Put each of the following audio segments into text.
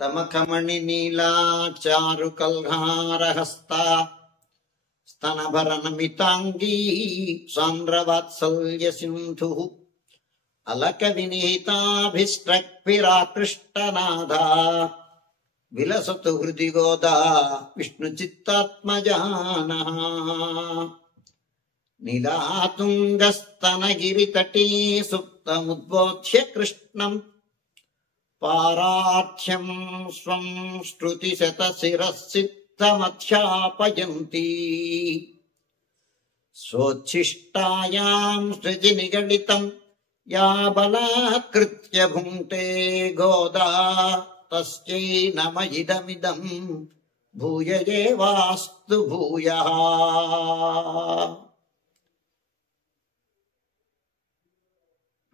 తమకమణి నీలా చారు కల్హారహస్తా స్తనభరనమితాంగీ సాంద్రవాత్సల్య సింధు అలక వినీతాభిష్టక్విరాకృష్టనాథా విలసతు హృది గోదా విష్ణు చిత్తాత్మజానః నీలాతుంగస్తనగిరితటీ సుప్తముద్బోధ్య కృష్ణం పారార్థ్యం స్వం శ్రుతిశతశిరసిద్ధమధ్యాపయంతి స్వోచ్ఛిష్టాయాం సృజి నిగళితం యా బలాత్కృత్య భుంక్తే గోదా తస్యై నమ ఇదమిదం భూయ ఏవాస్తు భూయః.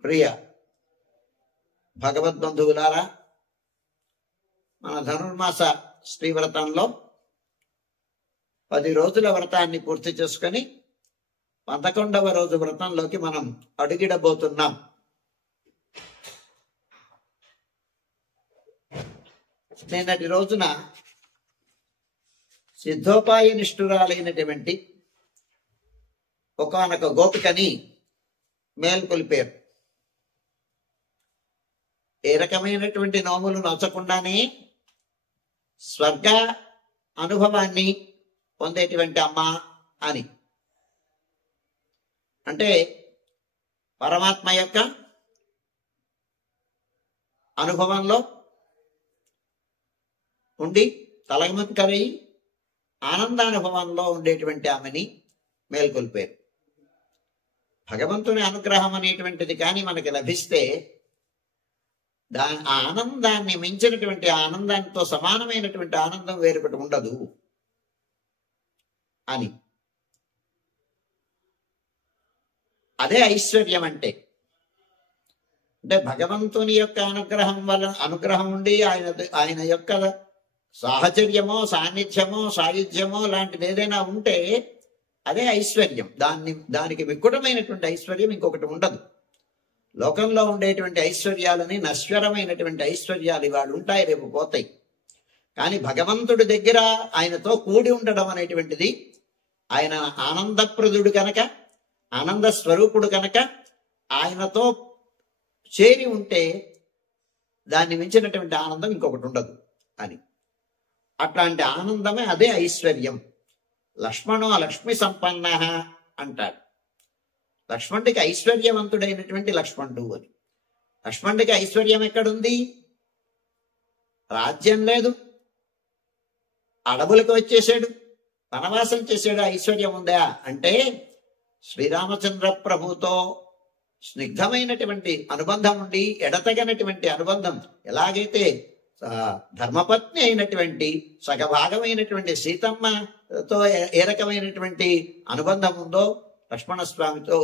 ప్రియ భగవద్బంధువులారా, మన ధనుర్మాస శ్రీవ్రతంలో 10 రోజుల వ్రతాన్ని పూర్తి చేసుకొని 11వ రోజు వ్రతంలోకి మనం అడుగిడబోతున్నాం. నిన్నటి రోజున సిద్ధోపాయ నిష్ఠురాలైనటువంటి ఒకానొక గోపికని మేల్కొల్పారు. ఏ రకమైనటువంటి నోములు నొచ్చకుండానే స్వర్గ అనుభవాన్ని పొందేటువంటి అమ్మ అని, అంటే పరమాత్మ యొక్క అనుభవంలో ఉండి తలముక్కరై ఆనందానుభవంలో ఉండేటువంటి ఆమెని మేల్కొల్పారు. భగవంతుని అనుగ్రహం అనేటువంటిది కానీ మనకి లభిస్తే ఆ ఆనందాన్ని మించినటువంటి ఆనందాంతో సమానమైనటువంటి ఆనందం వేరొకటి ఉండదు అని. అదే ఐశ్వర్యం అంటే భగవంతుని యొక్క అనుగ్రహం ఉండి ఆయన యొక్క సాహచర్యమో సాన్నిధ్యమో సాయుధ్యమో లాంటిది ఏదైనా ఉంటే అదే ఐశ్వర్యం. దానికి వికృతమైనటువంటి ఐశ్వర్యం ఇంకొకటి ఉండదు. లోకంలో ఉండేటువంటి ఐశ్వర్యాలని నశ్వరమైనటువంటి ఐశ్వర్యాలు ఇవాళ ఉంటాయి, రేపు పోతాయి. కానీ భగవంతుడి దగ్గర ఆయనతో కూడి ఉండడం అనేటువంటిది, ఆయన ఆనందప్రదుడు కనుక, ఆనంద స్వరూపుడు కనుక ఆయనతో చేరి ఉంటే దాన్ని మించినటువంటి ఆనందం ఇంకొకటి ఉండదు అని. అట్లాంటి ఆనందమే అదే ఐశ్వర్యం. లక్ష్మణో లక్ష్మి సంపన్న అంటాడు. లక్ష్మణుడికి ఐశ్వర్యవంతుడైనటువంటి లక్ష్మణుడు అని. లక్ష్మణుడికి ఐశ్వర్యం ఎక్కడుంది? రాజ్యం లేదు, అడవులకు వచ్చేసాడు, వనవాసం చేసాడు. ఐశ్వర్యం ఉందా అంటే శ్రీరామచంద్ర ప్రభుతో స్నిగ్ధమైనటువంటి అనుబంధం ఉండి ఎడతగనటువంటి అనుబంధం, ఎలాగైతే ధర్మపత్ని అయినటువంటి సగభాగమైనటువంటి సీతమ్మతో ఏ రకమైనటువంటి అనుబంధం ఉందో లక్ష్మణస్వామితో,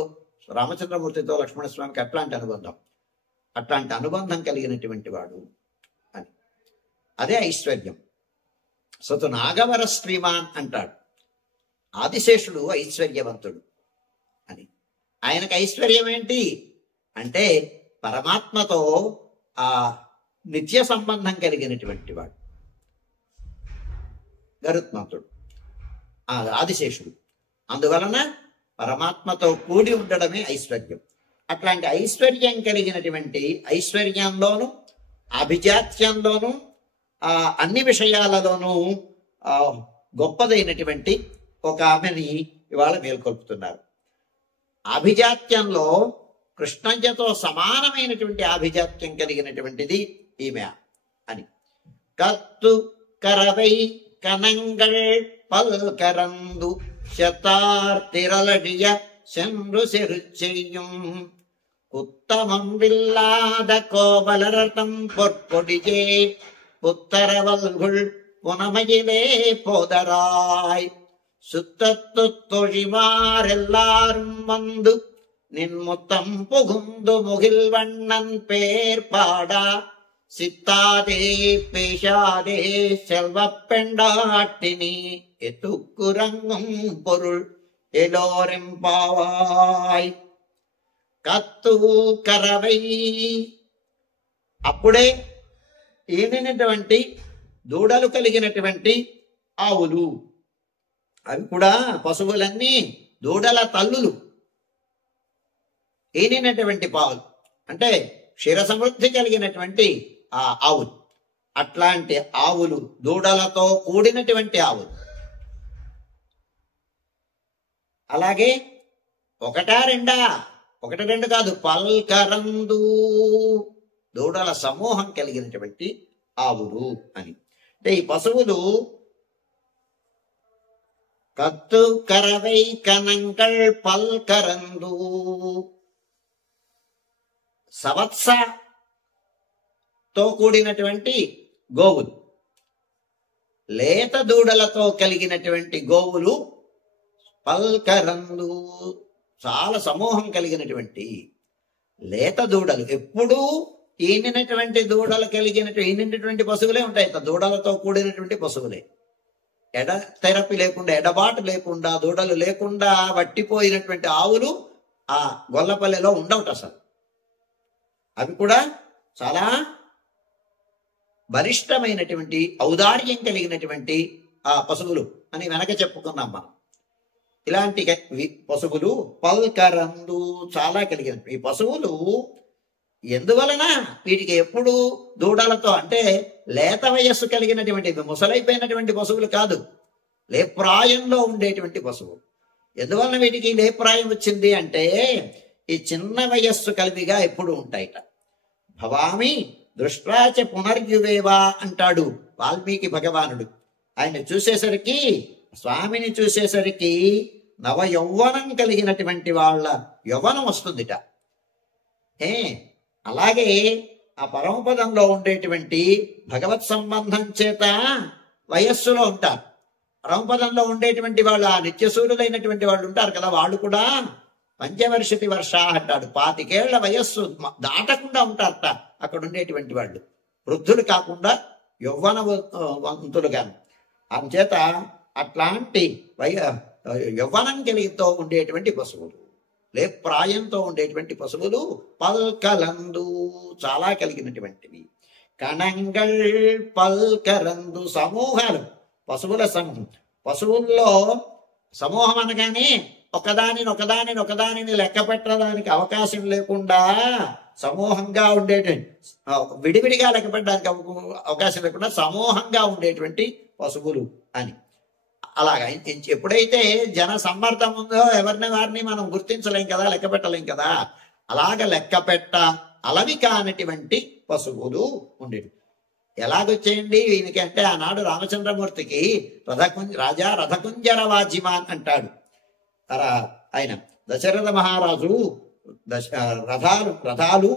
రామచంద్రమూర్తితో లక్ష్మణస్వామికి అట్లాంటి అనుబంధం కలిగినటువంటి వాడు అని. అదే ఐశ్వర్యం. సతు నాగవర శ్రీమాన్ అంటాడు. ఆదిశేషుడు ఐశ్వర్యవంతుడు అని. ఆయనకు ఐశ్వర్యం ఏంటి అంటే పరమాత్మతో ఆ నిత్య సంబంధం కలిగినటువంటి వాడు గరుత్మంతుడు, ఆదిశేషుడు. అందువలన పరమాత్మతో కూడి ఉండడమే ఐశ్వర్యం. అట్లాంటి ఐశ్వర్యం కలిగినటువంటి, ఐశ్వర్యంలోనూ అభిజాత్యంలోనూ అన్ని విషయాలలోనూ గొప్పదైనటువంటి ఒక ఆమెని ఇవాళ మేల్కొల్పుతున్నారు. అభిజాత్యంలో కృష్ణయ్యతో సమానమైనటువంటి ఆభిజాత్యం కలిగినటువంటిది ఈమె అని. కత్తు కరవై కనంగల్ పల్కరందు శతార్తిరలడియ சென்று செருச்செய்யும் உத்தமம் வில்லாத கோவலரதம் பொற்பொடியே புத்தரவல்குள் புனமையிலே போதராய் சுத்தத்து தொழிமாரெல்லாரும் வந்து நின் முத்தம் புகுந்து முகில் வண்ணன் பேர் பாடா சித்தாதே பேசாதே செல்வப் பெண்டாட்டினி எத்துக்குறங்கும் பொருள் ఎలోరింపావాయ్. కత్తు కరవై. అప్పుడే ఈనినటువంటి దూడలు కలిగినటువంటి ఆవులు. అవి కూడా పశువులన్నీ దూడల తల్లులు. ఈనినటువంటి పావులు అంటే క్షీర సమృద్ధి కలిగినటువంటి ఆ ఆవులు. అట్లాంటి ఆవులు, దూడలతో కూడినటువంటి ఆవులు. అలాగే ఒకటా రెండా, ఒకటి రెండు కాదు, పల్కరందు దూడల సమూహం కలిగినటువంటి ఆవులు అని. అంటే ఈ పశువులు కత్తు కరవై కనంకల్ పల్కరందు సంవత్సతో కూడినటువంటి గోవులు, లేత దూడలతో కలిగినటువంటి గోవులు పల్కరందు చాలా సమూహం కలిగినటువంటి లేత దూడలు. ఎప్పుడూ ఈనినటువంటి దూడలు ఈనినటువంటి పశువులే ఉంటాయి. దూడలతో కూడినటువంటి పశువులే. తెరపి లేకుండా, ఎడబాటు లేకుండా, దూడలు లేకుండా వట్టిపోయినటువంటి ఆవులు ఆ గొల్లపల్లెలో ఉండవట అసలు. అవి కూడా చాలా బలిష్టమైనటువంటి ఔదార్యం కలిగినటువంటి ఆ పశువులు అని వెనక చెప్పుకున్నాం మనం. ఇలాంటి పశువులు పల్కరందు చాలా కలిగిన ఈ పశువులు ఎందువలన వీటికి ఎప్పుడు దూడలతో అంటే లేత వయస్సు కలిగినటువంటి ముసలైపోయినటువంటి పశువులు కాదు, లేప్రాయంలో ఉండేటువంటి పశువులు. ఎందువలన వీటికి లేప్రాయం వచ్చింది అంటే ఈ చిన్న వయస్సు కలివిగా ఎప్పుడు ఉంటాయిట. భవామి దృష్ట్రాచ పునర్యువేవా అంటాడు వాల్మీకి భగవానుడు. ఆయన చూసేసరికి, స్వామిని చూసేసరికి నవ యౌవనం కలిగినటువంటి వాళ్ళ యౌవనం వస్తుందిట. అలాగే ఆ పరమపదంలో ఉండేటువంటి భగవత్ సంబంధం చేత వయస్సులో ఉంటారు. పరమపదంలో ఉండేటువంటి వాళ్ళు, ఆ నిత్యసూరులైనటువంటి వాళ్ళు ఉంటారు కదా, వాళ్ళు కూడా పంచవర్షతి వర్ష అంటాడు. 25 ఏళ్ల వయస్సు దాటకుండా ఉంటారట అక్కడ ఉండేటువంటి వాళ్ళు, వృద్ధులు కాకుండా యౌవనవంతులుగాను. అందుచేత అట్లాంటి యౌవనం కలిగితో ఉండేటువంటి పశువులు, లేప్రాయంతో ఉండేటువంటి పశువులు పల్కలందు చాలా కలిగినటువంటివి. కణంగల్ పల్కరందు సమూహాలు, పశువుల సమూహం. పశువుల్లో సమూహం అనగానే ఒకదానిని లెక్క పెట్టడానికి అవకాశం లేకుండా సమూహంగా ఉండేటువంటి, విడివిడిగా లెక్క పెట్టడానికి అవకాశం లేకుండా సమూహంగా ఉండేటువంటి పశువులు అని. అలాగా ఎప్పుడైతే జన సమ్మర్దం ఉందో ఎవరిని వారిని మనం గుర్తించలేం కదా, లెక్క పెట్టలేం కదా. అలాగ లెక్క పెట్ట అలవి కానటువంటి పశువులు ఉండేవి. ఎలాగొచ్చేయండి వీనికి అంటే ఆనాడు రామచంద్రమూర్తికి రాజా రథకుంజర వాజిమాన్ అంటాడు ఆయన. దశరథ మహారాజు రథాలు,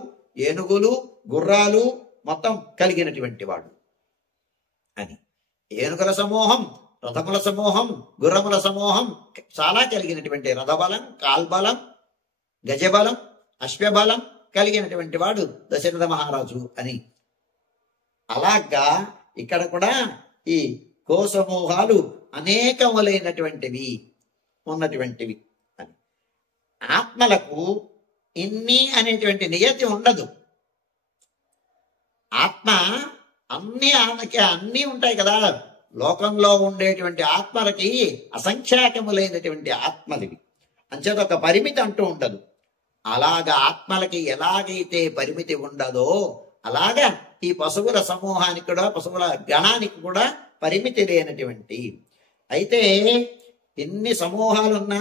ఏనుగులు, గుర్రాలు మొత్తం కలిగినటువంటి వాడు అని. ఏనుగుల సమూహం, రథముల సమూహం, గుర్రముల సమూహం చాలా కలిగినటువంటి, రథబలం, కాల్బలం, గజబలం, అశ్వబలం కలిగినటువంటి వాడు దశరథ మహారాజు అని. అలాగా ఇక్కడ కూడా ఈ గోసమూహాలు అనేకములైనటువంటివి ఉన్నటువంటివి అని. ఆత్మలకు ఇన్ని అనేటువంటి నియతి ఉండదు. ఆత్మ అన్నీ ఉంటాయి కదా, లోకంలో ఉండేటువంటి ఆత్మలకి అసంఖ్యాకములైనటువంటి ఆత్మలివి. అంచేత ఒక పరిమితి అంటూ ఉండదు. అలాగా ఆత్మలకి ఎలాగైతే పరిమితి ఉండదో అలాగా ఈ పశువుల సమూహానికి కూడా, పశువుల గణానికి కూడా పరిమితి లేనటువంటి. అయితే ఎన్ని సమూహాలున్నా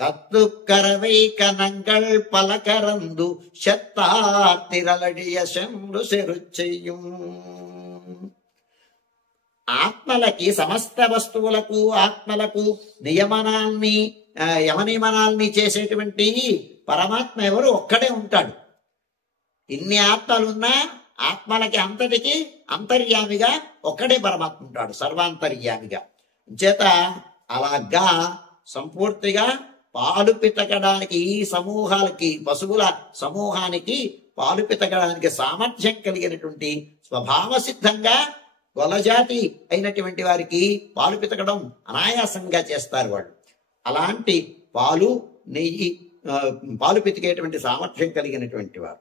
కత్తు కరవై కనంగల్ పలకరందు శత్తాతిరలడియ శండు చెరుచెయ్యం. ఆత్మలకి, సమస్త వస్తువులకు ఆత్మలకు యమనియమనాల్ని చేసేటువంటి పరమాత్మ ఎవరు? ఒక్కడే ఉంటాడు. ఇన్ని ఆత్మలున్నా ఆత్మలకి అంతటికి అంతర్యామిగా ఒక్కడే పరమాత్మ ఉంటాడు, సర్వాంతర్యామిగా. చేత అలాగా సంపూర్తిగా పాలు పితకడానికి ఈ సమూహాలకి, పశువుల సమూహానికి పాలు పితకడానికి సామర్థ్యం కలిగినటువంటి, స్వభావ సిద్ధంగా గొలజాతి అయినటువంటి వారికి పాలు పితకడం అనాయాసంగా చేస్తారు వాళ్ళు. అలాంటి పాలు, నెయ్యి, పాలు పితికేటువంటి సామర్థ్యం కలిగినటువంటి వారు.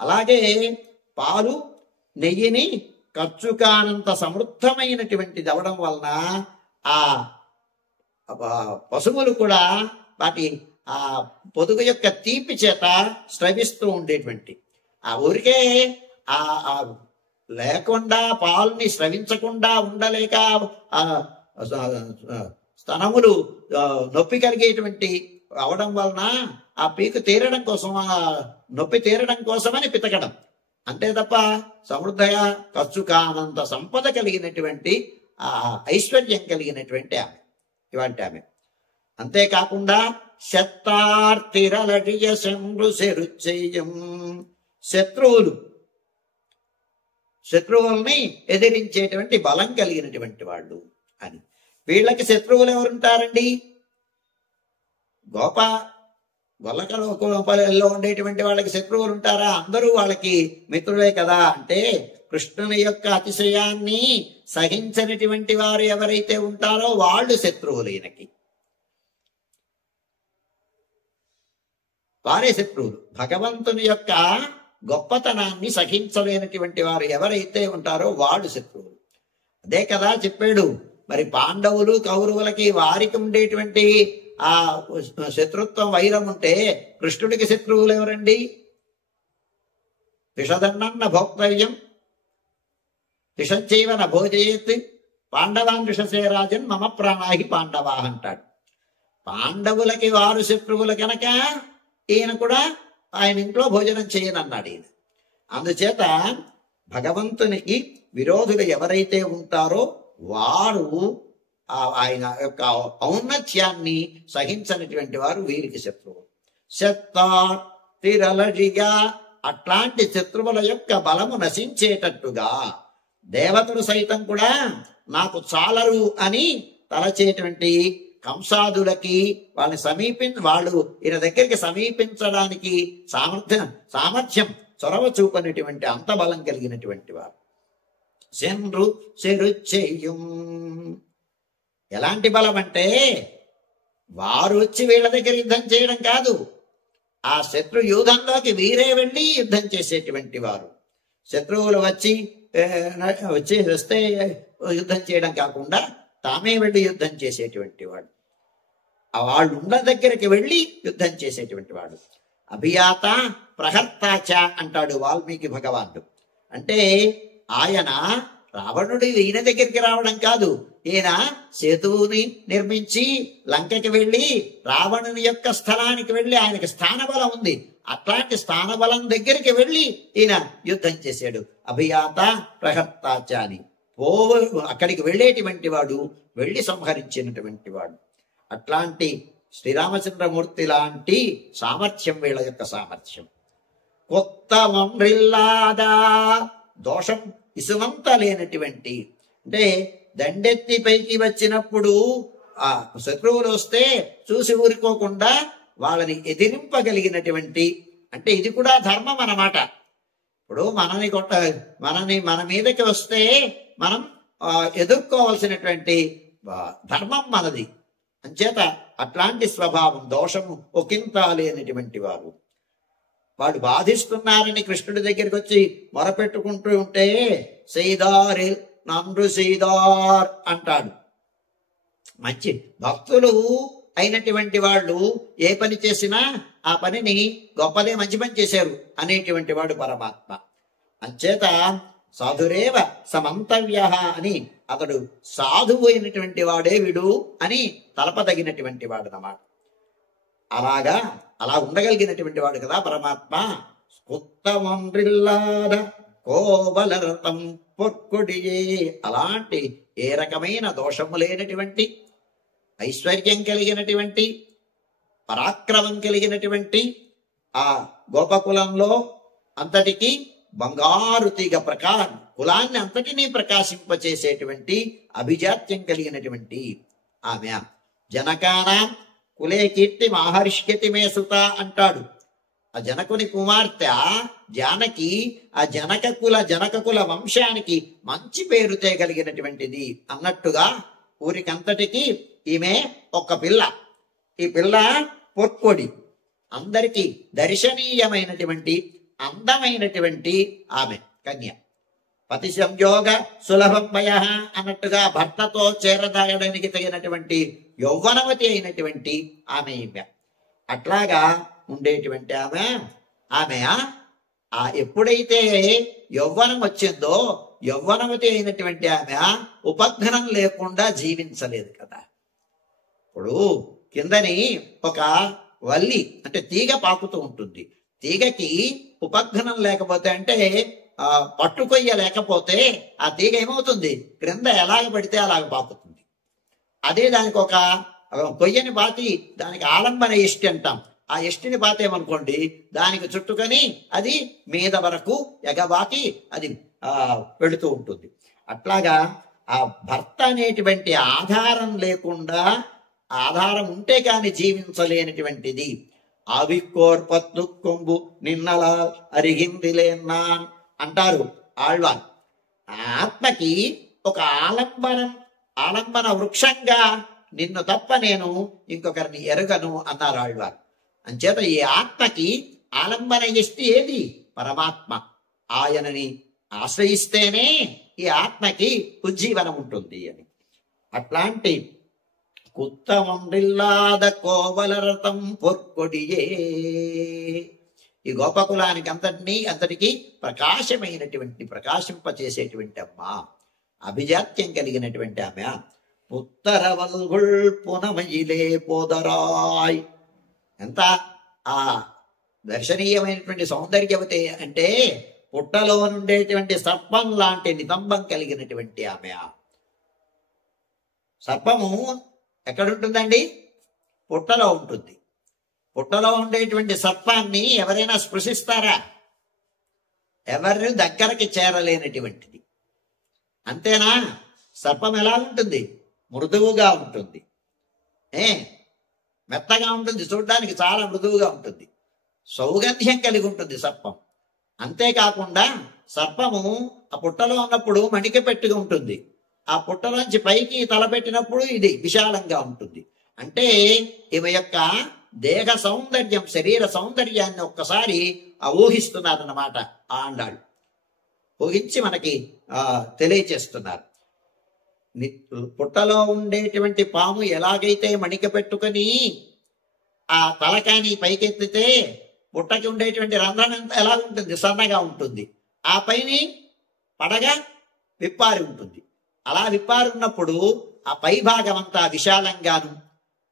అలాగే పాలు, నెయ్యిని ఖర్చు కానంత సమృద్ధమైనటువంటిది అవడం వలన ఆ పశువులు కూడా వాటి ఆ పొదుగు యొక్క తీపి చేత స్రవిస్తూ ఉండేటువంటి ఆ ఊరికే ఆ లేకుండా పాలుని స్రవించకుండా ఉండలేక స్తనములు నొప్పి కలిగేటువంటి అవడం వలన ఆ పీకు తీరడం కోసం ఆ నొప్పి తీరడం కోసమని పితకడం అంతే తప్ప సమృద్ధగా ఖర్చు కానంత సంపద కలిగినటువంటి ఆ ఐశ్వర్యం కలిగినటువంటి ఆమె ఇవాంటి ఆమె. అంతేకాకుండా శత్తార్తిరలడియ శంభు శరుచెయ్యం శత్రువుల్ని ఎదిరించేటువంటి బలం కలిగినటువంటి వాళ్ళు అని. వీళ్ళకి శత్రువులు ఎవరుంటారండి? గొల్లకలో ఉండేటువంటి వాళ్ళకి శత్రువులు ఉంటారా? అందరూ వాళ్ళకి మిత్రులే కదా. అంటే కృష్ణుని యొక్క అతిశయాన్ని సహించనటువంటి వారు ఎవరైతే ఉంటారో వాళ్ళు శత్రువులు, ఈయనకి వారే శత్రువులు. భగవంతుని యొక్క గొప్పతనాన్ని సహించలేనటువంటి వారు ఎవరైతే ఉంటారో వాళ్ళు శత్రువులు. అదే కదా చెప్పాడు. మరి పాండవులు కౌరవులకి వారికి ఉండేటువంటి ఆ శత్రుత్వం వైరం ఉంటే కృష్ణుడికి శత్రువులు ఎవరండి? విషదన్నన్న భోక్తవ్యం విషంచైవ న భోజయేత్ పాండవాన్ విషసే రాజన్ మమ ప్రాణాహి పాండవా అంటాడు. పాండవులకి వారు శత్రువులు కనుక ఈయన కూడా ఆయన ఇంట్లో భోజనం చేయనన్నాడు ఈయన. అందుచేత భగవంతునికి విరోధులు ఎవరైతే ఉంటారో వారు ఆయన యొక్క ఔన్నత్యాన్ని సహించనటువంటి వారు వీరికి శత్రువులు. శత్తార్తిరలడిగా అట్లాంటి శత్రువుల యొక్క బలము నశించేటట్టుగా దేవతలు సైతం కూడా నాకు చాలరు అని తలచేటువంటి కంసాదులకి వాళ్ళు ఈయన దగ్గరికి సమీపించడానికి సామర్థ్యం చొరవ చూపనటువంటి అంత బలం కలిగినటువంటి వారు. శంభు శరుచెయ్యం ఎలాంటి బలం అంటే వారు వచ్చి వీళ్ళ దగ్గర యుద్ధం చేయడం కాదు, ఆ శత్రు యూధంలోకి వీరే వెళ్ళి యుద్ధం చేసేటువంటి వారు. శత్రువులు వస్తే యుద్ధం చేయడం కాకుండా తామే వెళ్ళి యుద్ధం చేసేటువంటి వాడు. వాళ్ళు ఉన్న దగ్గరికి వెళ్ళి యుద్ధం చేసేటువంటి వాడు. అభియాత ప్రహర్తాచ అంటాడు వాల్మీకి భగవానుడు. అంటే ఆయన రావణుడు ఈయన దగ్గరికి రావడం కాదు, ఈయన సేతువుని నిర్మించి లంకకి వెళ్ళి రావణుని యొక్క స్థలానికి వెళ్ళి ఆయనకి స్థానబలం ఉంది, అట్లాంటి స్థానబలం దగ్గరికి వెళ్ళి ఈయన యుద్ధం చేశాడు. అభియాత ప్రహర్తాచ అని అక్కడికి వెళ్ళేటువంటి వాడు, వెళ్ళి సంహరించినటువంటి వాడు. అట్లాంటి శ్రీరామచంద్రమూర్తి లాంటి సామర్థ్యం వీళ్ళ యొక్క సామర్థ్యం. కొత్త వండ్రిల్లాదా దోషం ఇసుమంత లేనటువంటి, అంటే దండెత్తి పైకి వచ్చినప్పుడు ఆ శత్రువులు వస్తే చూసి ఊరుకోకుండా వాళ్ళని ఎదిరింపగలిగినటువంటి, అంటే ఇది కూడా ధర్మం అన్నమాట. ఇప్పుడు మన మీదకి వస్తే మనం ఎదుర్కోవాల్సినటువంటి ధర్మం మనది. అంచేత అట్లాంటి స్వభావం, దోషము ఒకంత లేనటువంటి వారు. వాడు బాధిస్తున్నారని కృష్ణుడి దగ్గరికి వచ్చి మొరపెట్టుకుంటూ ఉంటే సైదారి నందు సైదార్ అంటాడు. మంచి భక్తులు అయినటువంటి వాళ్ళు ఏ పని చేసినా ఆ పనిని గొప్పదే, మంచి పని చేశారు అనేటువంటి వాడు పరమాత్మ. అంచేత సాధురేవ సమంతవ్య అని అతడు సాధువు అయినటువంటి వాడే వీడు అని తలపదగినటువంటి వాడు అన్నమాట. అలా ఉండగలిగినటువంటి వాడు కదా పరమాత్మ. కొత్తమండ్రిల్లాద కోబలరతం పొక్కుడియే, అలాంటి ఏ రకమైన దోషము లేనటువంటి, ఐశ్వర్యం కలిగినటువంటి, పరాక్రమం కలిగినటువంటి ఆ గోపకులంలో అంతటికి బంగారు తీగ కులాన్ని అంతటినీ ప్రకాశింపచేసేటువంటి అభిజాత్యం కలిగినటువంటి ఆమె. జనకానాం కులే కీర్తి మహర్ష్యతి మే సుత అంటాడు. ఆ జనకుని కుమార్తె జానకి ఆ జనక కుల వంశానికి మంచి పేరు తేగలిగినటువంటిది అన్నట్టుగా ఊరికంతటికి ఈమె ఒక పిల్ల. ఈ పిల్ల పొర్కొడి, అందరికీ దర్శనీయమైనటువంటి అందమైనటువంటి ఆమె కన్య. పతి సంయోగ సులభం వయ అన్నట్టుగా భర్తతో చేరదాగడానికి తగినటువంటి యౌవనవతి అయినటువంటి ఆమె ఈమె. అట్లాగా ఉండేటువంటి ఆమె ఎప్పుడైతే యౌవనం వచ్చిందో యౌవనవతి అయినటువంటి ఆమె ఉపగ్రహం లేకుండా జీవించలేదు కదా. ఇప్పుడు కిందని ఒక వల్లి అంటే తీగ పాకుతూ ఉంటుంది. తీగకి ఉపగ్రహం లేకపోతే అంటే పట్టుకొయ్య లేకపోతే ఆ తీగ ఏమవుతుంది, క్రింద ఎలాగ పడితే అలాగ పాకుతుంది. అదే దానికి ఒక కొయ్యని పాతి దానికి ఆలంబన ఇష్టి అంటాం. ఆ ఇష్టిని పాతేమనుకోండి దానికి చుట్టుకొని అది మీద వరకు ఎగబాకి అది వెళుతూ ఉంటుంది. అట్లాగా ఆ భర్త అనేటువంటి ఆధారం లేకుండా, ఆధారం ఉంటే కాని జీవించలేనటువంటిది. ఆవికోర్పత్తు కొంబు నిన్నలా అరిగిందిలేన్నాన్ అంటారు ఆళ్వార్. ఆత్మకి ఒక ఆలంబన వృక్షంగా నిన్ను తప్ప నేను ఇంకొకరిని ఎరగను అన్నారు ఆళ్వార్. అంచేత ఈ ఆత్మకి ఆలంబన ఇస్తే ఏది, పరమాత్మ. ఆయనని ఆశ్రయిస్తేనే ఈ ఆత్మకి ఉజ్జీవనం ఉంటుంది అని. అట్లాంటి కుత్తమండిల్లాద కోవలరతం పొర్కొడియే, ఈ గోపకులానికి అంతటికీ ప్రకాశమైనటువంటి ప్రకాశింపచేసేటువంటి అమ్మ, అభిజాత్యం కలిగినటువంటి ఆమె. పుత్తరవల్గుళ్ పునమయిలే పోదరాయ్. ఎంత ఆ దర్శనీయమైనటువంటి సౌందర్యవతి అంటే పుట్టలో నుండేటువంటి సర్పం లాంటి నితంబం కలిగినటువంటి ఆమె. సర్పము ఎక్కడుంటుందండి? పుట్టలో ఉంటుంది. పుట్టలో ఉండేటువంటి సర్పాన్ని ఎవరైనా స్పృశిస్తారా? ఎవరి దగ్గరకి చేరలేనటువంటిది. అంతేనా? సర్పం ఎలా ఉంటుంది? మృదువుగా ఉంటుంది, మెత్తగా ఉంటుంది, చూడడానికి చాలా మృదువుగా ఉంటుంది, సౌగంధ్యం కలిగి ఉంటుంది సర్పం. అంతేకాకుండా సర్పము ఆ పుట్టలో ఉన్నప్పుడు మణిక పెట్టుగా ఉంటుంది, ఆ పుట్టలోంచి పైకి తలపెట్టినప్పుడు ఇది విశాలంగా ఉంటుంది. అంటే ఈమె యొక్క దేహ సౌందర్యం, శరీర సౌందర్యాన్ని ఒక్కసారి ఊహిస్తున్నారన్నమాట ఆ ఆండాళ్ళు. ఊహించి మనకి తెలియచేస్తున్నారు. పుట్టలో ఉండేటువంటి పాము ఎలాగైతే మణిక పెట్టుకొని ఆ తలకాని పైకెత్తితే పుట్టకి ఉండేటువంటి రంధ్రం ఎలా ఉంటుంది, సన్నగా ఉంటుంది. ఆ పైన పడగా విప్పారి ఉంటుంది. అలా విప్పారి ఉన్నప్పుడు ఆ పై భాగం అంతా విశాలంగాను,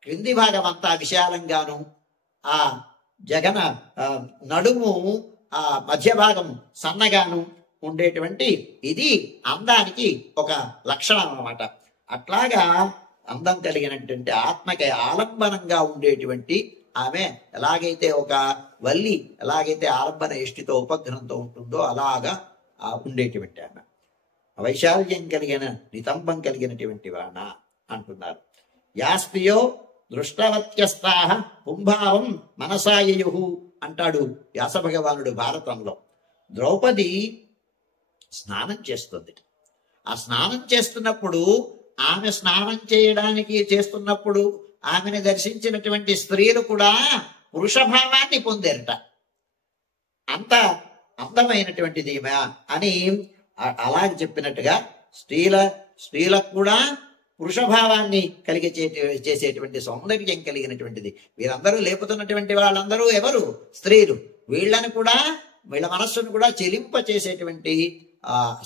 క్రింది భాగం అంతా విశాలంగాను, ఆ జగన నడుము ఆ మధ్య భాగం సన్నగాను ఉండేటువంటి ఇది అందానికి ఒక లక్షణం అన్నమాట. అట్లాగా అందం కలిగినటువంటి ఆత్మకి ఆలంబనంగా ఉండేటువంటి ఆమె ఎలాగైతే ఒక వల్లి ఎలాగైతే ఆలంబన ఇష్టితో ఉపగ్రహంతో ఉంటుందో అలాగా ఉండేటువంటి ఆమె. వైశాల్యం కలిగిన నితంబం కలిగినటువంటి వాణ అంటున్నారు. యాస్త్రియో దృష్టవత్యస్తాహ పుంభావం మనసాయయు అంటాడు వ్యాస భగవానుడు భారతంలో. ద్రౌపది స్నానం చేస్తుంది. ఆ స్నానం చేస్తున్నప్పుడు ఆమె స్నానం చేయడానికి చేస్తున్నప్పుడు ఆమెను దర్శించినటువంటి స్త్రీలు కూడా పురుషభావాన్ని పొందారట. అంత అందమైనటువంటిది అని అలాగే చెప్పినట్టుగా స్త్రీలకు కూడా పురుషభావాన్ని చేసేటువంటి సౌందర్యం కలిగినటువంటిది. వీరందరూ లేపుతున్నటువంటి వాళ్ళందరూ ఎవరు? స్త్రీలు. వీళ్ళని కూడా, వీళ్ళ మనస్సును కూడా చెలింప చేసేటువంటి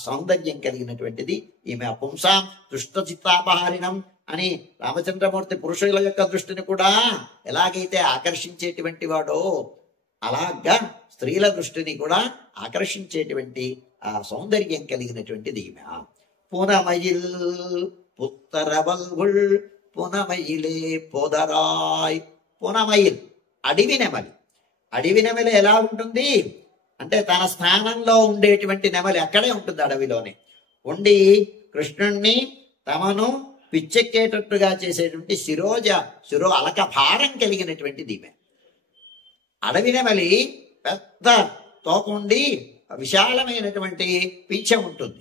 సౌందర్యం కలిగినటువంటిది ఈమె. పుంసాం దుష్ట చిత్తాపహారిణం అని రామచంద్రమూర్తి పురుషుల యొక్క దృష్టిని కూడా ఎలాగైతే ఆకర్షించేటువంటి వాడో అలాగా స్త్రీల దృష్టిని కూడా ఆకర్షించేటువంటి ఆ సౌందర్యం కలిగినటువంటిది ఈమె. పునమయిల్ పుత్తరవల్గుళ్ పునమయిలే పోదరాయ్. పునమయిల్ అడవి నెమలి. అడవి నెమలి ఎలా ఉంటుంది అంటే తన స్థానంలో ఉండేటువంటి నెమలి అక్కడే ఉంటుంది, అడవిలోనే ఉండి కృష్ణుణ్ణి తమను పిచ్చెక్కేటట్టుగా చేసేటువంటి శిరో అలక భారం కలిగినటువంటిది ఈమె. అడవి నెమలి పెద్ద తోకుండి విశాలమైనటువంటి పింఛం ఉంటుంది.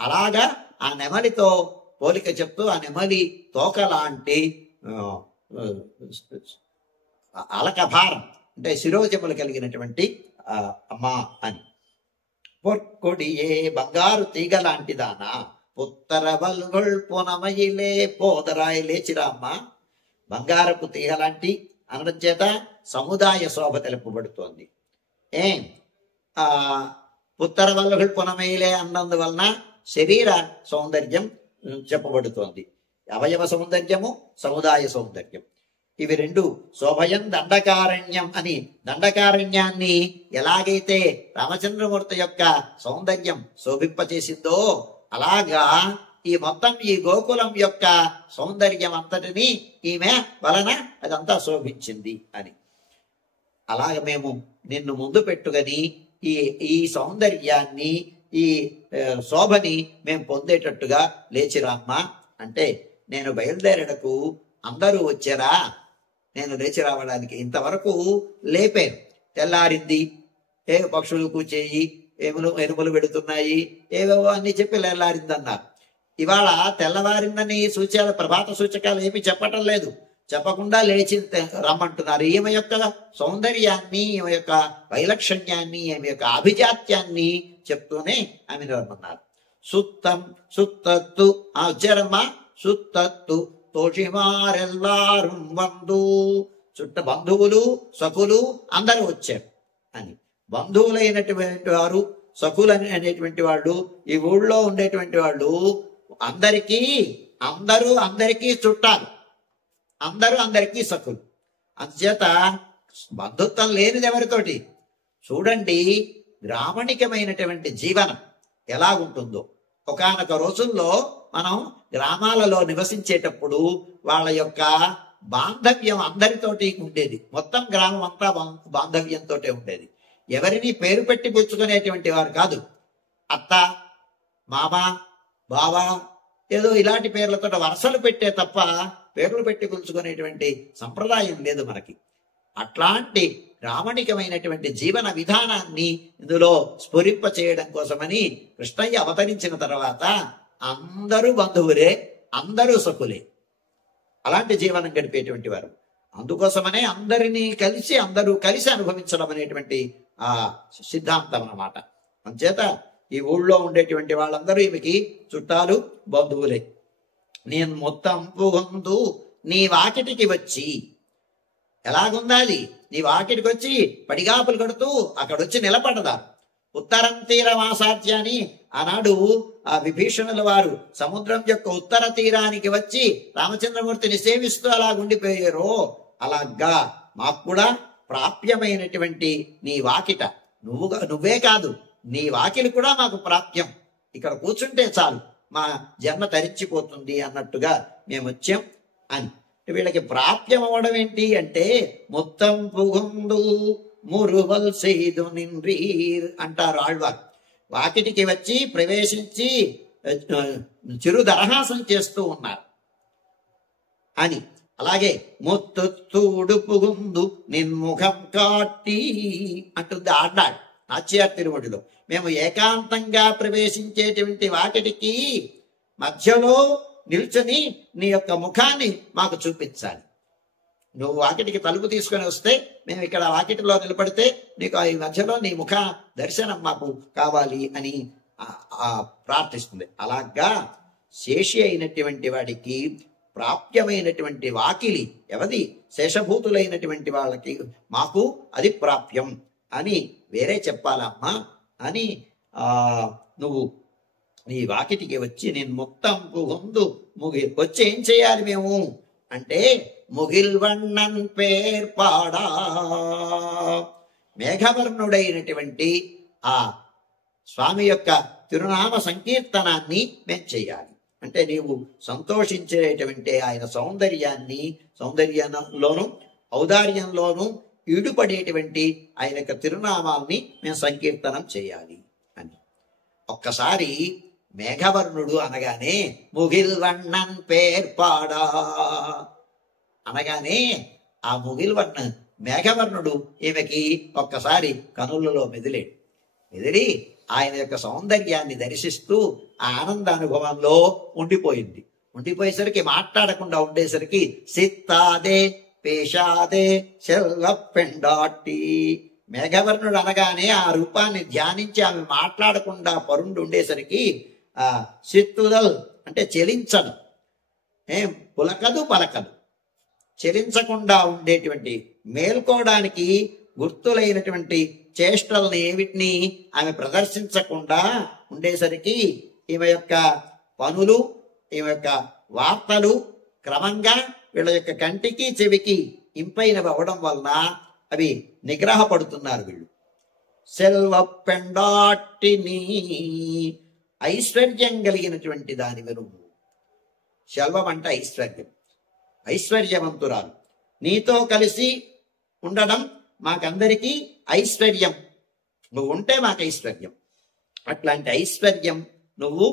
అలాగా ఆ నెమలితో పోలిక చెప్తూ ఆ నెమలి తోక లాంటి అలక భారం అంటే శిరోజములు కలిగినటువంటి అమ్మ అని. పొర్కొడియే బంగారు తీగ లాంటిదానా, పుత్తర వల్గొల్ పునమయిలే పోదరాయి లేచిరామ్మ. బంగారపు తీగ లాంటి అనడం చేత సముదాయ శోభ తెలుపబడుతోంది. ఏం ఆ పుత్తర వల్గొల్ పునమయిలే అన్నందువలన శరీర సౌందర్యం చెప్పబడుతోంది. అవయవ సౌందర్యము, సముదాయ సౌందర్యం, ఇవి రెండు. శోభయం దండకారణ్యం అని దండకారణ్యాన్ని ఎలాగైతే రామచంద్రమూర్తి యొక్క సౌందర్యం శోభింపచేసిందో అలాగా ఈ మొత్తం ఈ గోకులం యొక్క సౌందర్యం అంతటిని ఈమె వలన అదంతా శోభించింది అని. అలాగ మేము నిన్ను ముందు పెట్టుకొని ఈ ఈ సౌందర్యాన్ని, ఈ శోభని మేము పొందేటట్టుగా లేచిరామ్మా అంటే, నేను బయలుదేరడకు అందరూ వచ్చారా, నేను లేచి రావడానికి ఇంతవరకు లేపాను. తెల్లారింది, ఏ పక్షులు కూచేయి, ఎనుములు పెడుతున్నాయి, ఏవేవో అన్ని చెప్పి తెల్లారిందన్నారు. ఇవాళ తెల్లవారిందని సూచనలు, ప్రభాత సూచకాలు ఏమి చెప్పటం లేదు, చెప్పకుండా లేచి రమ్మంటున్నారు. ఈమె యొక్క సౌందర్యాన్ని, ఈమె యొక్క వైలక్షణ్యాన్ని, ఈమె యొక్క అభిజాత్యాన్ని చెప్తూనే ఆమెను రమ్మన్నారు. సుత్తం సుత్తత్తు వచ్చారమ్మా, సుత్తత్తు తోషిమారెల్లారు వందు, చుట్ట బంధువులు సఖులు అందరూ వచ్చారు అని. బంధువులైనటువంటి వారు, సఖులు అనేటువంటి వాళ్ళు, ఈ ఊళ్ళో ఉండేటువంటి వాళ్ళు అందరికీ చుట్టాలు, అందరికీ సఖులు. అందుచేత బంధుత్వం లేనిది ఎవరితోటి? చూడండి గ్రామణికమైనటువంటి జీవనం ఎలాగుంటుందో. ఒకానొక రోజుల్లో మనం గ్రామాలలో నివసించేటప్పుడు వాళ్ళ యొక్క బాంధవ్యం అందరితోటి ఉండేది. మొత్తం గ్రామం అంతా బాంధవ్యంతో ఉండేది. ఎవరిని పేరు పెట్టి పుచ్చుకునేటువంటి వారు కాదు. అత్త, మామ, బావ, ఏదో ఇలాంటి పేర్లతో వరుసలు పెట్టే తప్ప పేర్లు పెట్టి పిలుచుకునేటువంటి సంప్రదాయం లేదు మనకి. అట్లాంటి గ్రామణికమైనటువంటి జీవన విధానాన్ని ఇందులో స్ఫురింప చేయడం కోసమని కృష్ణయ్య అవతరించిన తర్వాత అందరూ బంధువులే, అందరూ సఖులే, అలాంటి జీవనం గడిపేటువంటి వారు. అందుకోసమనే అందరూ కలిసి అనుభవించడం అనేటువంటి ఆ సిద్ధాంతం అన్నమాట. అంచేత ఈ ఊళ్ళో ఉండేటువంటి వాళ్ళందరూ ఈమెకి చుట్టాలు, బంధువులే. నేను మొత్తం పుగొందు నీ వాకిటికి వచ్చి, ఎలాగుందాలి, నీ వాకిటికి వచ్చి పడిగాపులు కడుతూ అక్కడొచ్చి నిలబడదా. ఉత్తరం తీరమాసాధ్య అని ఆనాడు ఆ విభీషణుల వారు సముద్రం యొక్క ఉత్తర తీరానికి వచ్చి రామచంద్రమూర్తిని సేవిస్తూ అలాగుండిపోయారో అలాగా మాకు కూడా ప్రాప్యమైనటువంటి నీ వాకిట, నువ్వే కాదు నీ వాకిలి కూడా మాకు ప్రాప్యం, ఇక్కడ కూర్చుంటే చాలు మా జన్మ తరించిపోతుంది అన్నట్టుగా మేము వచ్చాం అని. వీళ్ళకి ప్రాప్యం అవ్వడం ఏంటి అంటే, మొత్తం పుగుందు మురువల్ సేదు నిన్రీర్ అంటారు ఆళ్వారు. వాకిటికి వచ్చి ప్రవేశించి చిరు దరహాసం చేస్తూ ఉన్నారు అని. అలాగే ముత్తూడు పుగుందు నిన్ముఖం కాటి అంటుంది ఆడ్డాడు నాచ్యార్ తిరుమడిలో. మేము ఏకాంతంగా ప్రవేశించేటువంటి వాకిటికి మధ్యలో నిల్చొని నీ యొక్క ముఖాన్ని మాకు చూపించాలి. నువ్వు వాకిటికి తలుపు తీసుకొని వస్తే మేము ఇక్కడ వాకిటిలో నిలబడితే నీకు ఈ మధ్యలో నీ ముఖ దర్శనం మాకు కావాలి అని ప్రార్థిస్తుంది. అలాగా శేషి అయినటువంటి వాడికి ప్రాప్యమైనటువంటి వాకిలి ఎవది? శేషభూతులైనటువంటి వాళ్ళకి మాకు అది ప్రాప్యం అని వేరే చెప్పాలమ్మా అని నువ్వు నీ వాకిటికి వచ్చి నేను మొత్తం పుగొందు వచ్చి ఏం చేయాలి మేము అంటే, ముగిల్వన్నన్ పేర్పాడా, మేఘవర్ణుడైనటువంటి ఆ స్వామి యొక్క తిరునామ సంకీర్తనాన్ని మేము చేయాలి. అంటే నీవు సంతోషించేటువంటి ఆయన సౌందర్యంలోను ఔదార్యంలోను ఈడుపడేటువంటి ఆయన యొక్క తిరునామాల్ని మేము సంకీర్తనం చేయాలి అని. ఒక్కసారి మేఘవర్ణుడు అనగానే ముగిల్వన్నన్ పేర్పాడా అనగానే ఆ ముగిల్వర్ణన్ మేఘవర్ణుడు ఈమెకి ఒక్కసారి కనులలో మెదిలి ఆయన యొక్క సౌందర్యాన్ని దర్శిస్తూ ఆ ఆనందానుభవంలో ఉండిపోయేసరికి మాట్లాడకుండా ఉండేసరికి సిత్తాదే పేషాదే సెల్వ పెండాటి మేఘవర్ణుడు అనగానే ఆ రూపాన్ని ధ్యానించి ఆమె మాట్లాడకుండా పరుండు ఉండేసరికి ఆ సిత్తుదల్ అంటే చెలించదు, పులకదు పలకదు, చెలించకుండా ఉండేటువంటి మేల్కోవడానికి గుర్తులైనటువంటి చేష్టల్ని ఏమిటిని ఆమె ప్రదర్శించకుండా ఉండేసరికి ఈమె యొక్క పనులు, ఈమె యొక్క వార్తలు క్రమంగా వీళ్ళ యొక్క కంటికి చెవికి ఇంపైనవి అవ్వడం వలన అవి నిగ్రహపడుతున్నారు వీళ్ళు. సెల్వ పెండాటిని ఐశ్వర్యం కలిగినటువంటి దానివి నువ్వు. శల్వం అంటే ఐశ్వర్యం, ఐశ్వర్యవంతురాలు. నీతో కలిసి ఉండడం మాకందరికీ ఐశ్వర్యం, నువ్వు ఉంటే మాకు ఐశ్వర్యం. అట్లాంటి ఐశ్వర్యం నువ్వు.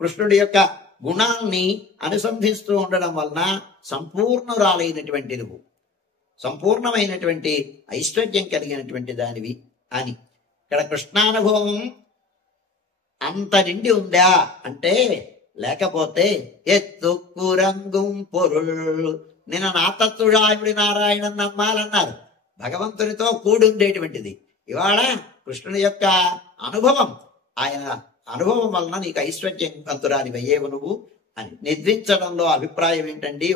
కృష్ణుడి యొక్క గుణాల్ని అనుసంధిస్తూ ఉండడం వలన సంపూర్ణురాలైనటువంటి నువ్వు, సంపూర్ణమైనటువంటి ఐశ్వర్యం కలిగినటువంటి దానివి అని. ఇక్కడ కృష్ణానుభవం అంత నిండి ఉందా అంటే లేకపోతే ఎత్తుకురంగుం పొరుల్ నిన్న నాతత్తుడాయుడి నారాయణన్ నమ్మాలన్నారు. భగవంతునితో కూడి ఉండేటువంటిది. ఇవాళ కృష్ణుని యొక్క అనుభవం, ఆయన అనుభవం వలన నీకు ఐశ్వర్యవంతురాని అయ్యేవు నువ్వు అని. నిద్రించడంలో అభిప్రాయం ఏంటండి?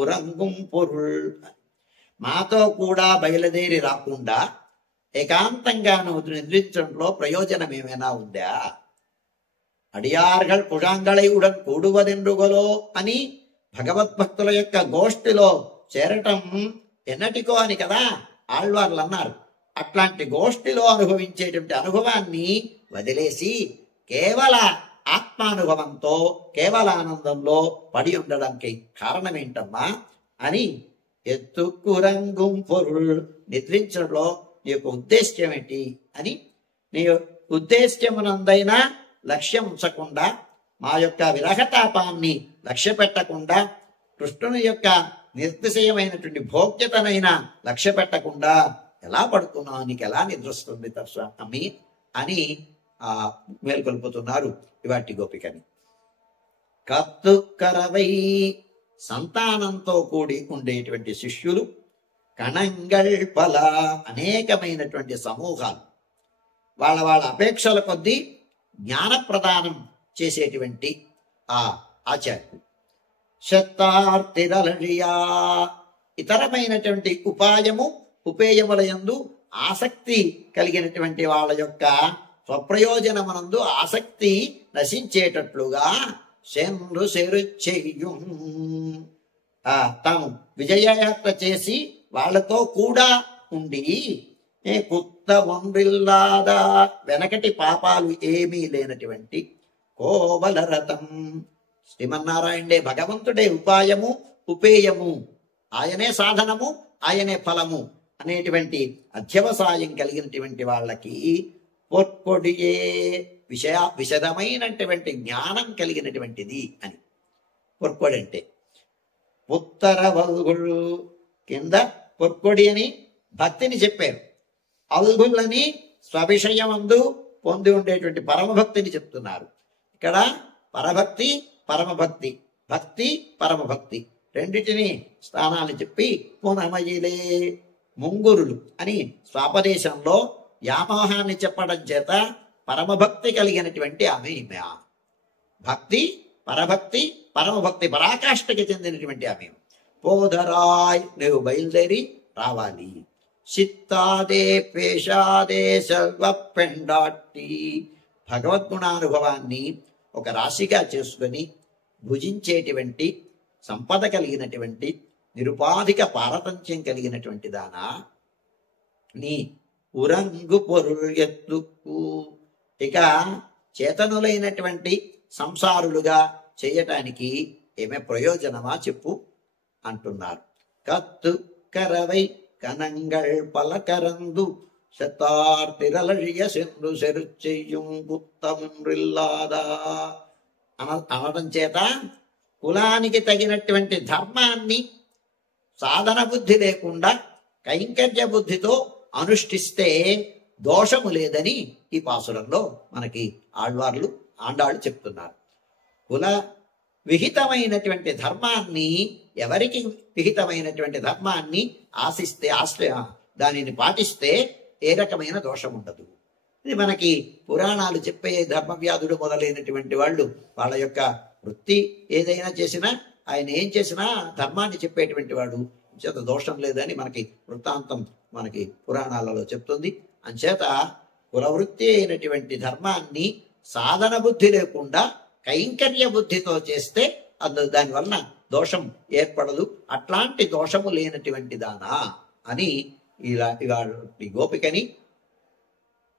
ఉరంగుం పొరుల్. మాతో కూడా బయలుదేరి రాకుండా ఏకాంతంగా నువ్వు నిద్రించడంలో ప్రయోజనం ఏమైనా ఉందా? అడియార్గల్ పుషాంగళై ఉడన్ కూడువదెండుగలో అని భగవద్భక్తుల యొక్క గోష్ఠిలో చేరటం ఎన్నటికో అని కదా ఆళ్వార్లు అన్నారు. అట్లాంటి గోష్ఠిలో అనుభవించేటువంటి అనుభవాన్ని వదిలేసి కేవల ఆత్మానుభవంతో కేవల ఆనందంలో పడి ఉండడానికి కారణం ఏంటమ్మా అని. ఎత్తుకురంగుం పొరుల్ నిద్రించడంలో నీ యొక్క ఉద్దేశ్యం ఏంటి అని. నీ ఉద్దేశ్యమునందైనా లక్ష్యం ఉంచకుండా, మా యొక్క విరహతాపాన్ని లక్ష్య పెట్టకుండా, కృష్ణుని యొక్క నిర్దిశయమైనటువంటి భోగ్యతనైనా లక్ష్య పెట్టకుండా ఎలా పడుతున్నావు, నీకు ఎలా నిద్రస్తుంది స్వామి అని మేల్కొల్పుతున్నారు ఇవాటి గోపికని. కత్తు కరవై సంతానంతో కూడి ఉండేటువంటి శిష్యులు, కణంగల్ పల అనేకమైనటువంటి సమూహాలు, వాళ్ళ వాళ్ళ అపేక్షల కొద్దీ జ్ఞాన ప్రదానం చేసేటువంటి ఆ ఆచార్యులు. శతార్తిరలయా ఇతరమైనటువంటి ఉపాయము ఉపేయముల యందు ఆసక్తి కలిగినటువంటి వాళ్ళ యొక్క స్వప్రయోజనమునందు ఆసక్తి నశించేటట్లుగా సెండ్రు సెరు చెయ్యు తాము విజయయాత్ర చేసి వాళ్లతో కూడా ఉండి కుత్త ఒండ్రిల్లాదా వెనకటి పాపాలు ఏమీ లేనటువంటి కోవల రథం శ్రీమన్నారాయణే భగవంతుడే ఉపాయము ఉపేయము, ఆయనే సాధనము ఆయనే ఫలము అనేటువంటి అధ్యవసాయం కలిగినటువంటి వాళ్ళకి పొర్కొడియే విశదమైనటువంటి జ్ఞానం కలిగినటువంటిది అని. పొర్కొడి అంటే ఉత్తర వల్గుళ్ళు కింద పొర్కొడి అని భక్తిని చెప్పారు. అల్గుళ్ళని స్వవిషయమందు పొంది ఉండేటువంటి పరమభక్తిని చెప్తున్నారు. ఇక్కడ పరభక్తి పరమభక్తి, భక్తి పరమభక్తి రెండిటిని స్థానాన్ని చెప్పి పునమయిలే ముంగురులు అని స్వాపదేశంలో వ్యామోహాన్ని చెప్పడం చేత పరమభక్తి కలిగినటువంటి ఆమె ఈమె. భక్తి పరభక్తి పరమభక్తి పరాకాష్ఠకి చెందినటువంటి ఆమె. పోధరాయ్ నువ్వు బయలుదేరి రావాలి. చిత్తాదే పేషాదే సర్వ పెండాటి భగవద్గుణానుభవాన్ని ఒక రాశిగా చేసుకొని భుజించేటువంటి సంపద కలిగినటువంటి నిరుపాధిక పారతంత్యం కలిగినటువంటి దానా నీ ఉరంగు పొరులు ఎత్తుకు. ఇక చేతనులైనటువంటి సంసారులుగా చేయటానికి ఏమే ప్రయోజనమా చెప్పు అంటున్నారు. కత్తు కరవై కనంగళ్ పలకరందు శతార్తిరలழிய சென்று செருச்செய்யும் புத்தமுன்றில்லாదా అనడం చేత కులానికి తగినటువంటి ధర్మాన్ని సాధన బుద్ధి లేకుండా కైంకర్య బుద్ధితో అనుష్ఠిస్తే దోషము లేదని ఈ పాసురంలో మనకి ఆళ్వార్లు ఆండాళ్ళు చెప్తున్నారు. కుల విహితమైనటువంటి ధర్మాన్ని, ఎవరికి విహితమైనటువంటి ధర్మాన్ని ఆశిస్తే దానిని పాటిస్తే ఏ రకమైన దోషం ఉండదు. ఇది మనకి పురాణాలు చెప్పే ధర్మవ్యాధుడు మొదలైనటువంటి వాళ్ళు వాళ్ళ యొక్క వృత్తి ఏదైనా చేసినా, ఆయన ఏం చేసినా ధర్మాన్ని చెప్పేటువంటి వాడు, చేత దోషం లేదని మనకి వృత్తాంతం మనకి పురాణాలలో చెప్తుంది. అంచేత కులవృత్తి అయినటువంటి ధర్మాన్ని సాధన బుద్ధి లేకుండా కైంకర్య బుద్ధితో చేస్తే దానివలన దోషం ఏర్పడదు. అట్లాంటి దోషము లేనటువంటి దానా అని ఇవాళ గోపికని,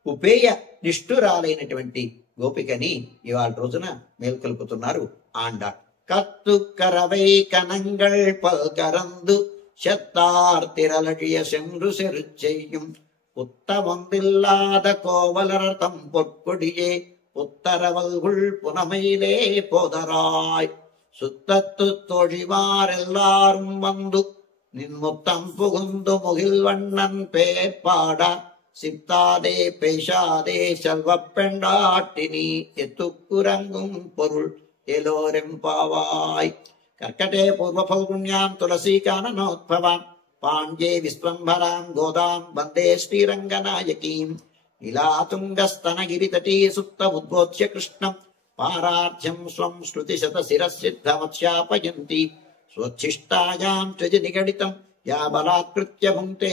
ఉపేయ నిష్ఠురాలైనటువంటి గోపికని ఇవాళ రోజున మేల్కొల్పుతున్నారు ఆండాళ్. కత్తు కరవై కనంగళ్ పల్కరందు செத்தார்த்திரளழிய சென்று செருச்செய்யும் உத்தமொன்றில்லாத கோவலரதம் பொற்கொடியே உத்தரவல்குள் புனமையிலே போதராய் சுத்தத்து தொழிவாரெல்லாரும் வந்து நின்முத்தம் புகுந்து முகில் வண்ணன் பேர்பாட சித்தாதே பேசாதே செல்வப் பெண்டாட்டினி எத்துக்குரங்கும் பொருள் எலோரெம்பாவாய். कर्कटे पूर्वफल्गुण्यां तुलसीकाननोद्भवां पाण्ड्ये विश्वम्भरां गोदां वन्दे श्रीरङ्गनायकीं नीलातुङ्गस्तनगिरितटी सुप्तमुद्बोध्य कृष्णं पारार्ध्यं स्वं श्रुतिशतशिरःसिद्धमध्यापयन्ति स्वच्छिष्टायां त्वजि निगडितं या बलात्कृत्य भुङ्क्ते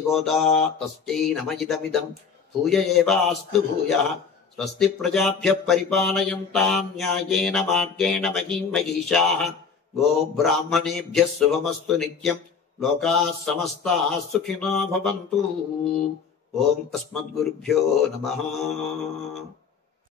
गोदा तस्यै नम इदमिदं भूय एवास्तु भूयः. स्वस्ति प्रजाभ्यः परिपालयन्तां न्यायेन मार्गेण महीं महीषाः. गो ब्राह्मणेभ्यः शुभमस्तु नित्यं लोकाः समस्ताः सुखिनो भवन्तु. ओम अस्मद्गुरुभ्यो नमः.